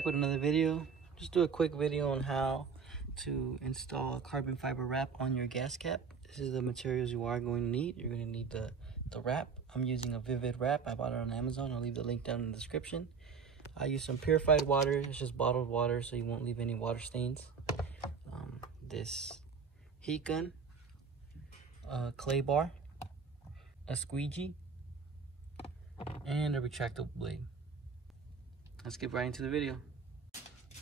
back with another video. Just do a quick video on how to install a carbon fiber wrap on your gas cap. This is the materials you are going to need. You're going to need the wrap. I'm using a Vivid wrap. I bought it on Amazon. I'll leave the link down in the description. I use some purified water. It's just bottled water, so you won't leave any water stains. This heat gun, a clay bar, a squeegee, and a retractable blade. Let's get right into the video.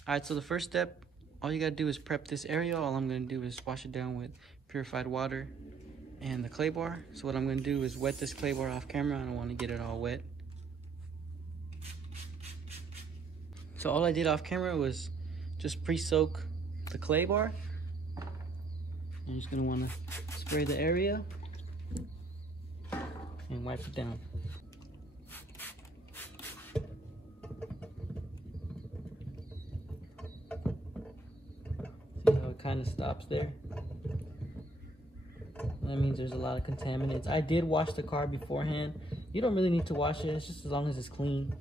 Alright, so the first step, all you gotta do is prep this area. All I'm gonna do is wash it down with purified water and the clay bar. So what I'm gonna do is wet this clay bar off camera. I don't wanna get it all wet. So all I did off camera was just pre-soak the clay bar. I'm just gonna wanna spray the area and wipe it down. See how it kind of stops there? That means there's a lot of contaminants. I did wash the car beforehand. You don't really need to wash it, it's just as long as it's clean.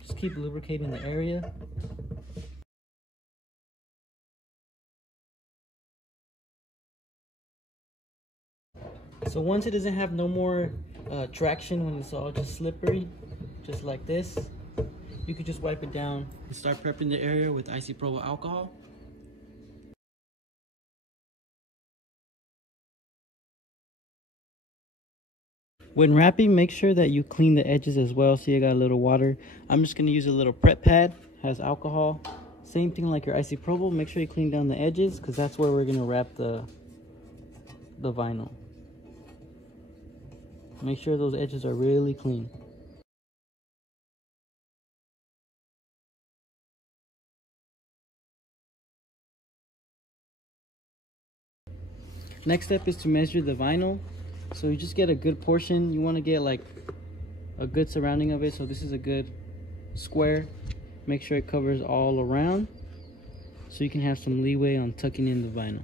Just keep lubricating the area. So once it doesn't have no more traction, when it's all just slippery, just like this, you could just wipe it down and start prepping the area with isopropyl alcohol. When wrapping, make sure that you clean the edges as well. See, I got a little water. I'm just gonna use a little prep pad, has alcohol. Same thing like your isopropyl, make sure you clean down the edges because that's where we're gonna wrap the vinyl. Make sure those edges are really clean. Next step is to measure the vinyl. So you just get a good portion. You want to get like a good surrounding of it. So this is a good square. Make sure it covers all around so you can have some leeway on tucking in the vinyl.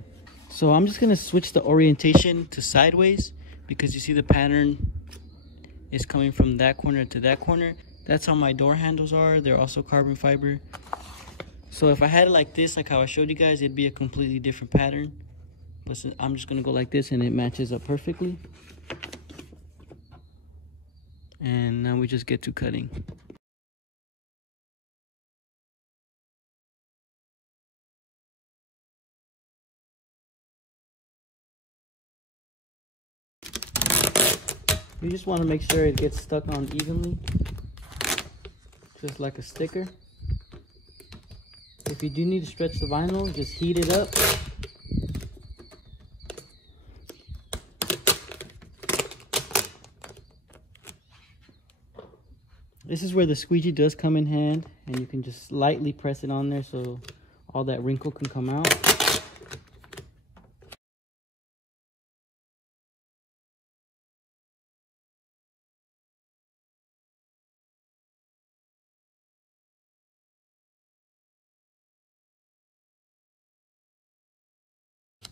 So I'm just going to switch the orientation to sideways because you see the pattern is coming from that corner to that corner. That's how my door handles are. They're also carbon fiber. So if I had it like this, like how I showed you guys, it'd be a completely different pattern. But I'm just gonna go like this and it matches up perfectly. And now we just get to cutting. You just want to make sure it gets stuck on evenly, just like a sticker. If you do need to stretch the vinyl, just heat it up. This is where the squeegee does come in hand, and you can just lightly press it on there so all that wrinkle can come out.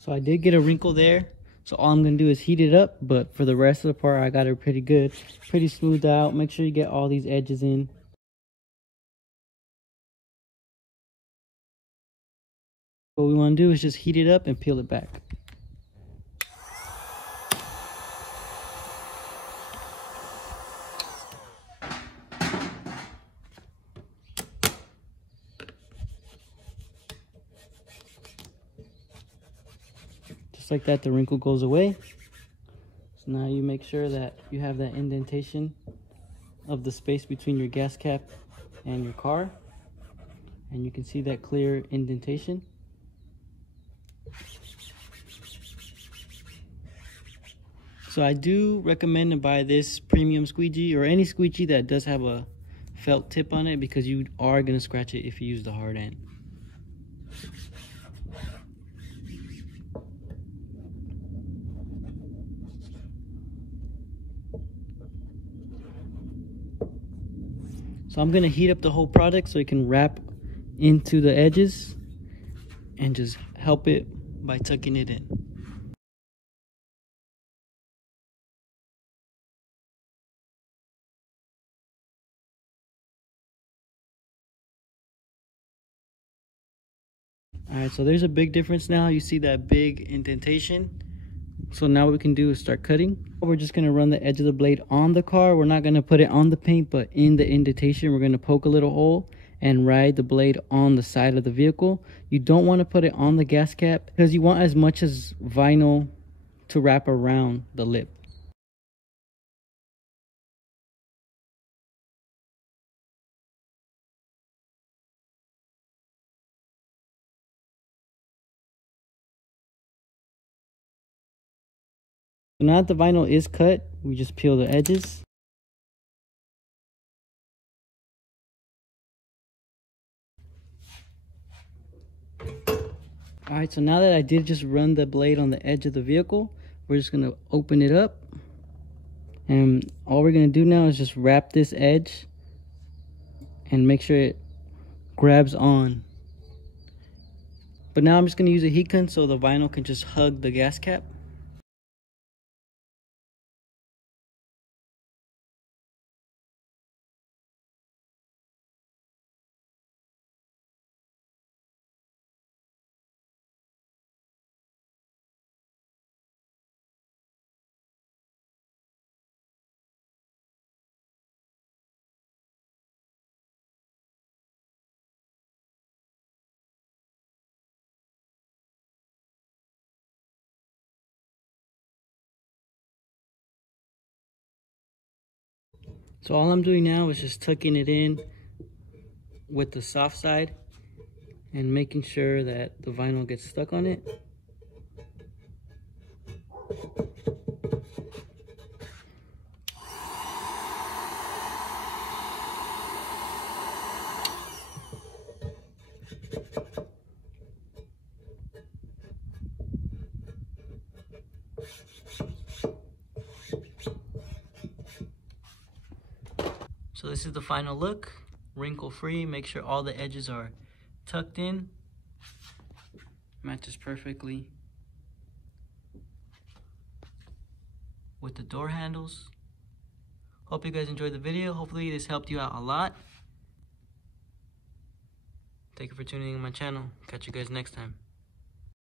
So I did get a wrinkle there. So all I'm going to do is heat it up. But for the rest of the part, I got it pretty good. Pretty smoothed out. Make sure you get all these edges in. What we want to do is just heat it up and peel it back. Just like that, the wrinkle goes away. So now you make sure that you have that indentation of the space between your gas cap and your car. And you can see that clear indentation. So I do recommend to buy this premium squeegee or any squeegee that does have a felt tip on it because you are going to scratch it if you use the hard end. So I'm going to heat up the whole product so it can wrap into the edges and just help it by tucking it in. All right, so there's a big difference now. You see that big indentation. So now what we can do is start cutting. We're just gonna run the edge of the blade on the car. We're not gonna put it on the paint, but in the indentation, we're gonna poke a little hole and ride the blade on the side of the vehicle. You don't wanna put it on the gas cap because you want as much as vinyl to wrap around the lip. So now that the vinyl is cut, we just peel the edges. All right, so now that I did just run the blade on the edge of the vehicle, we're just gonna open it up. And all we're gonna do now is just wrap this edge and make sure it grabs on. But now I'm just gonna use a heat gun so the vinyl can just hug the gas cap. So all I'm doing now is just tucking it in with the soft side and making sure that the vinyl gets stuck on it. So this is the final look, wrinkle free. Make sure all the edges are tucked in. Matches perfectly with the door handles. Hope you guys enjoyed the video. Hopefully this helped you out a lot. Thank you for tuning in to my channel. Catch you guys next time.